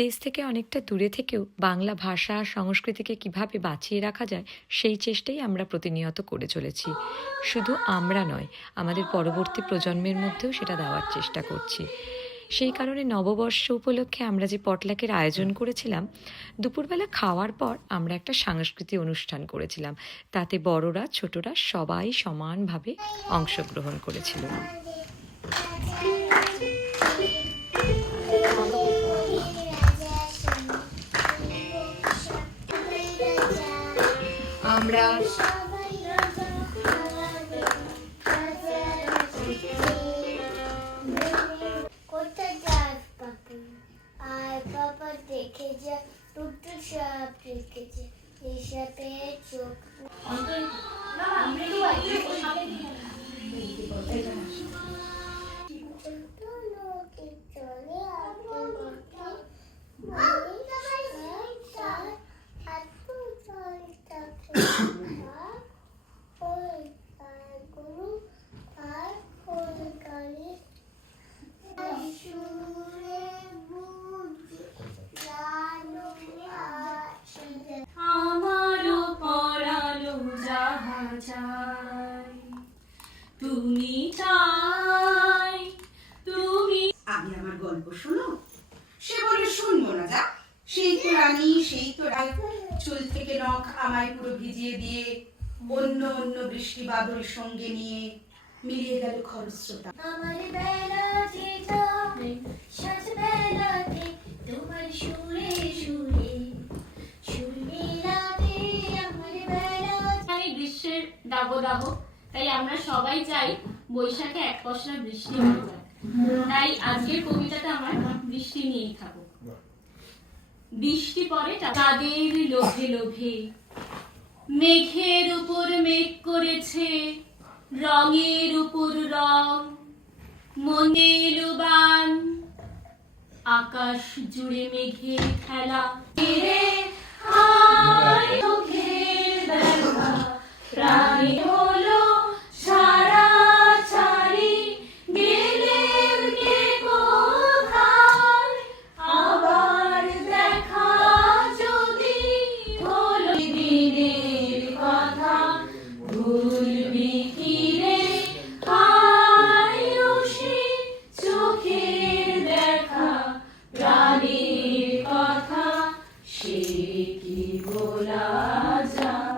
দেশ থেকে অনেকটা দূরে থেকেও বাংলা ভাষা আর সংস্কৃতিকে কিভাবে বাঁচিয়ে রাখা যায় সেই চেষ্টাই আমরা প্রতিনিয়ত করে চলেছি। শুধু আমরা নয়, আমাদের পরবর্তী প্রজন্মের মধ্যেও সেটা দেওয়ার চেষ্টা করছি। সেই কারণে নববর্ষ উপলক্ষে আমরা যে পটলাকের আয়োজন করেছিলাম, দুপুরবেলা খাওয়ার পর আমরা একটা সাংস্কৃতিক অনুষ্ঠান করেছিলাম। তাতে বড়রা ছোটরা সবাই সমানভাবে অংশগ্রহণ করেছিল। আমরা কোথায় যাস পাপু? আর বাবা দেখে যা টুকটুক সাপ রেখেছে, এই সাপের চোখ আমারও পরালো যাহা চাই, তুমি চাই তুমি। আমি আমার গল্প শোনো, সে বলে শুনবো না, যা সেই তো রানী, সেই তো রায়, চুল থেকে নখ আমায় পুরো ভিজিয়ে দিয়ে অন্য অন্য বৃষ্টি বাদল সঙ্গে নিয়ে মিলিয়ে গেল খরস্রোতা। আমার বেলা যে যাবে সাজ বেলাতে, তোমার সুরে সুরে সুর মেলাতে আমার বেলা। এই গ্রীষ্মের দাবদাহ, তাই আমরা সবাই চাই বৈশাখে এক পশলা বৃষ্টি হয়ে যায়। তাই আজকের কবিতাটা আমার বৃষ্টি নিয়েই থাকুক। বৃষ্টি পড়ে চাঁদের লোভে লোভে, মেঘের উপর মেঘ করেছে রঙের উপর রং, মনে লুবান আকাশ জুড়ে মেঘের খেলা। রে হায় চোখের দেখা প্রাণে